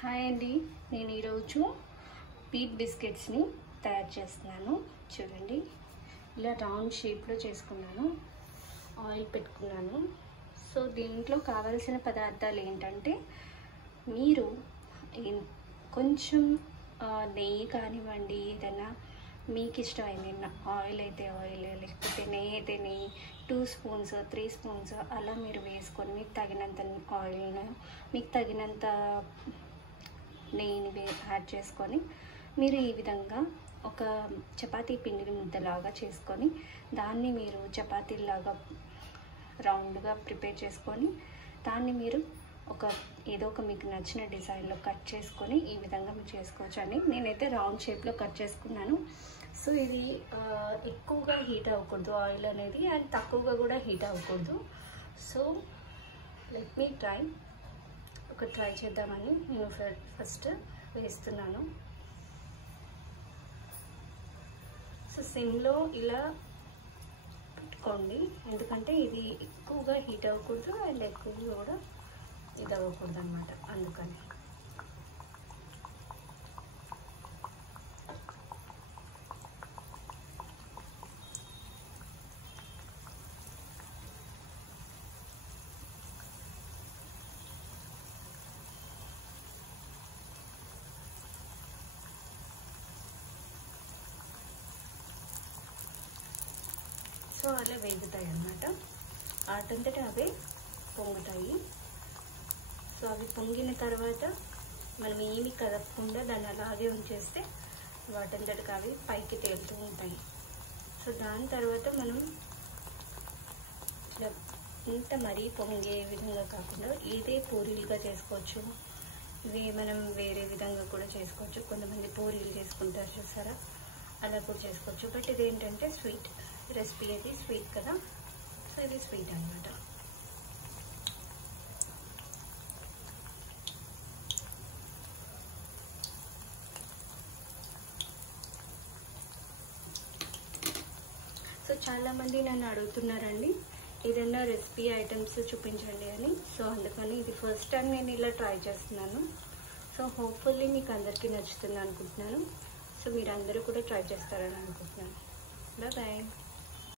Hi అండి, నేను ఈరోజు వీట్ బిస్కెట్స్ని తయారు చేస్తున్నాను. చూడండి, ఇలా రౌండ్ షేప్లో చేసుకున్నాను. ఆయిల్ పెట్టుకున్నాను. సో దీంట్లో కావాల్సిన పదార్థాలు ఏంటంటే, మీరు కొంచెం నెయ్యి కానివ్వండి, ఏదైనా మీకు ఇష్టమైన ఆయిల్ అయితే ఆయిల్, లేకపోతే నెయ్యి అయితే నెయ్యి 2 స్పూన్స్ 3 స్పూన్స్ అలా మీరు వేసుకొని మీకు తగినంత ఆయిల్ను, మీకు తగినంత నెయ్యిని యాడ్ చేసుకొని మీరు ఈ విధంగా ఒక చపాతీ పిండిని ముద్దలాగా చేసుకొని దాన్ని మీరు చపాతీలాగా రౌండ్గా ప్రిపేర్ చేసుకొని దాన్ని మీరు ఏదో ఒక మీకు నచ్చిన డిజైన్లో కట్ చేసుకొని ఈ విధంగా మీరు చేసుకోవచ్చు అండి. నేనైతే రౌండ్ షేప్లో కట్ చేసుకున్నాను. సో ఇది ఎక్కువగా హీట్ అవ్వకూడదు ఆయిల్ అనేది, అండ్ తక్కువగా కూడా హీట్ అవ్వకూడదు. సో లెట్ మీ ట్రై చేద్దామని నేను ఫస్ట్ వేస్తున్నాను. సో సిమ్లో ఇలా పెట్టుకోండి, ఎందుకంటే ఇది ఎక్కువగా హీట్ అవ్వకూడదు అండ్ ఎక్కువగా కూడా ఇది అవ్వకూడదు అన్నమాట. అందుకని సో అలా వేగుతాయి అన్నమాట. వాటంతట అవే పొంగుతాయి. సో అవి పొంగిన తర్వాత మనం ఏమి కదపకుండా దాన్ని అలాగే ఉంచేస్తే వాటంతటికి అవి పైకి తేలుతూ ఉంటాయి. సో దాని తర్వాత మనం ఇట్లా ఇంత మరీ పొంగే విధంగా కాకుండా ఇదే పూరీలుగా చేసుకోవచ్చు. ఇవి మనం వేరే విధంగా కూడా చేసుకోవచ్చు. కొంతమంది పూరీలు చేసుకుంటారు చూసారా, అలా కూడా చేసుకోవచ్చు. బట్ ఇది ఏంటంటే స్వీట్ రెసిపీ, అది స్వీట్ కదా. సో ఇది స్వీట్ అన్నమాట. సో చాలామంది నన్ను అడుగుతున్నారండి, ఏదైనా రెసిపీ ఐటమ్స్ చూపించండి అని. సో అందుకని ఇది ఫస్ట్ టైం నేను ఇలా ట్రై చేస్తున్నాను. సో హోప్ఫుల్లీ మీకు అందరికీ నచ్చుతుంది అనుకుంటున్నాను. సో మీరు అందరూ కూడా ట్రై చేస్తారని అనుకుంటున్నాను. బాయ్.